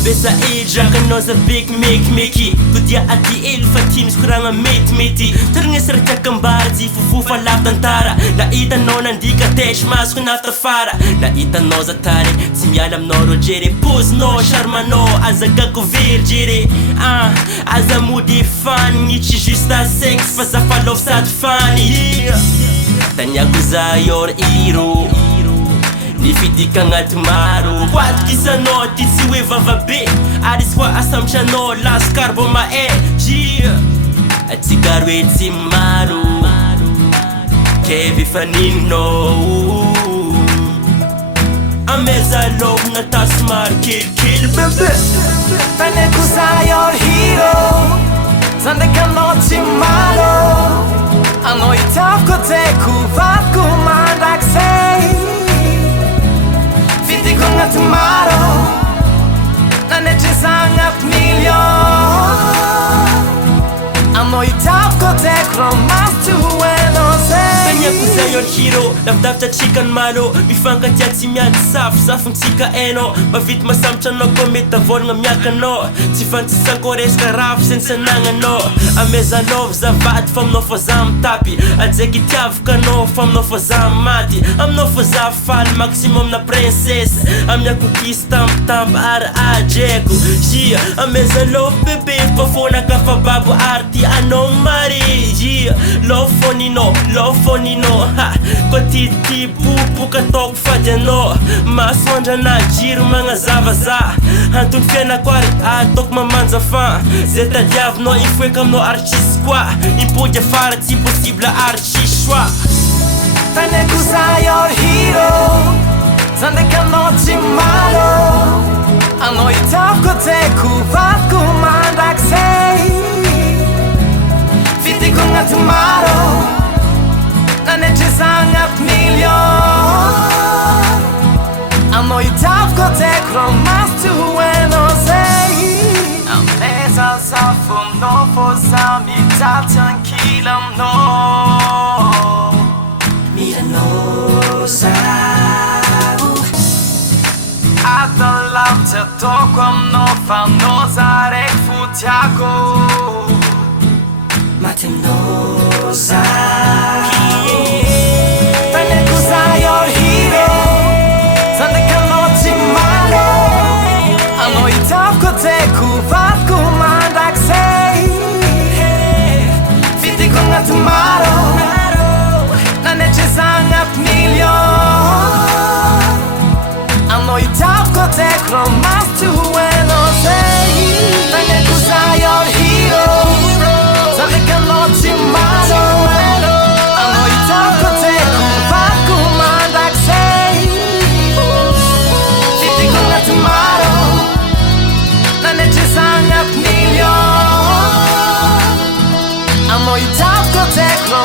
Ambesa drakanao za beky mekimeky Kodia aty elo fa ty misy koragna metimety Tarigna saratakambara tsy fofofa lafo tantara Na hitanao nandika tetry masoko naftafara Na hitanao za tare tsy miala aminao rô jere Pozinao, charmanao, azagako very jere Aza mody fany, tsy juste à sexe fa za falov sady fany Taniako za yor iro Nifidika agnaty maro Quatro isanao ty tsy hoe vavabe Ary izy koa asambotranao lasokary mbô mahay Atsikaro hoe tsy maro Kevy efa ninonao Amezalovagna tasomary kelikely bebe Taniako za yor hero Za ndraiky anao tsy malo Anao hitaviko teko vadiko mandrakizay Vidiko agnaty maro Nanetrizana agnaty million Anao hitaviko teko romansy ho hainao zay Taniako za yor hero Lavidavitra atsika ny malo Mifankatia tsy miady safontsika hainao Mavity masambotra anao koa mety avolagna miakanao Tsy fantsisako resaka rafy sy ny sanagnanao Amezalova zavady fa aminao fa za mitapy Ajeky itiavaka anao fa aminao fa za maty Aminao fa za faly maximum na princesse Amiako kisy tampotampo ary ajeko Amezalova bebe fa fonaka fa babo ary ty anao mare Lofoninao Koa ty popoka ataoko fady anao Masoandra na jiro magnazava za Antony fiainako ary ataoko mamanja fa Zay tadiavinao ifoeka aminao ary tsisy koa Impody afara tsy possible ary tsisy choix Taniako za yor hero Za ndraiky anao tsy malo Anao hitaviko teko vadiko mandrakizay Vidiko agnaty maro Nanetrizana agnaty million Anao hitaviko teko romansy ho hainao zay Amezazafo aminao fô za mitaty ankila aminao Miranao zaho Atalavitsy ataoko aminao fa aminao za raiky fotiako Maty aminao zaho Taniako za yor hero Za ndraiky anao tsy malo Anao hitaviko teko vadiko mandrakizay Vidiko agnaty maro Nanetrizana agnaty million Anao hitaviko teko romansy ho hainao zay Taniako za yor hero Za ndraiky anao tsy malo Anao hitaviko teko vadiko mandrakizay Vidiko agnaty maro Nanetrizana agnaty million Anao hitaviko teko